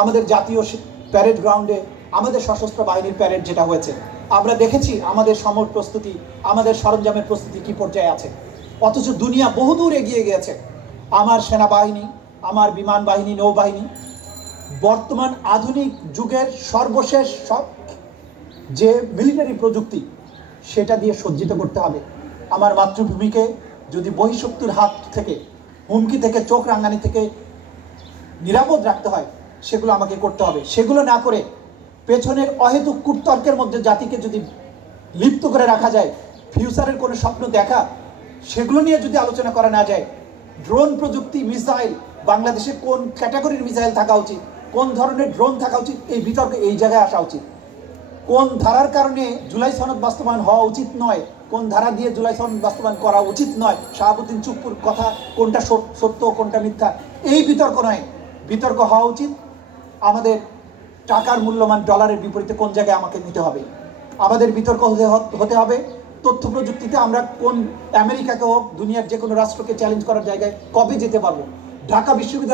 আমাদের জাতীয় প্যারেড গ্রাউন্ডে আমাদের সশস্ত্র বাহিনীর প্যারেড যেটা হয়েছে, আমরা দেখেছি আমাদের সমর প্রস্তুতি, আমাদের সরঞ্জামের প্রস্তুতি কী পর্যায়ে আছে। অথচ দুনিয়া বহুদূর এগিয়ে গিয়েছে। আমার সেনাবাহিনী, আমার বিমান বাহিনী, নৌবাহিনী বর্তমান আধুনিক যুগের সর্বশেষ সব যে মিলিটারি প্রযুক্তি সেটা দিয়ে সজ্জিত করতে হবে। আমার মাতৃভূমিকে যদি বহিঃশক্তির হাত থেকে, হুমকি থেকে, চোখ রাঙানি থেকে নিরাপদ রাখতে হয়, সেগুলো আমাকে করতে হবে। সেগুলো না করে পেছনের অহেতুক কুটতর্কের মধ্যে জাতিকে যদি লিপ্ত করে রাখা যায়, ফিউচারের কোনো স্বপ্ন দেখা, সেগুলো নিয়ে যদি আলোচনা করা না যায়, ড্রোন প্রযুক্তি, মিসাইল, বাংলাদেশে কোন ক্যাটাগরির মিসাইল থাকা উচিত, কোন ধরনের ড্রোন থাকা উচিত, এই বিতর্ক এই জায়গায় আসা উচিত। কোন ধারার কারণে জুলাই সনদ বাস্তবায়ন হওয়া উচিত নয়, কোন ধারা দিয়ে জুলাই সনদ বাস্তবায়ন করা উচিত নয়, শাহাবুদ্দিন চুপ্পুর কথা কোনটা সত্য কোনটা মিথ্যা, এই বিতর্ক নয়। বিতর্ক হওয়া উচিত আমাদের টাকার মূল্যমান ডলারের বিপরীতে কোন জায়গায় আমাকে নিতে হবে। আমাদের বিতর্ক হতে হবে তথ্য প্রযুক্তিতে আমরা কোন আমেরিকাকে হোক, দুনিয়ার যে কোনো রাষ্ট্রকে চ্যালেঞ্জ করার জায়গায় কবে যেতে পারবো। ঢাকা বিশ্ববিদ্যালয়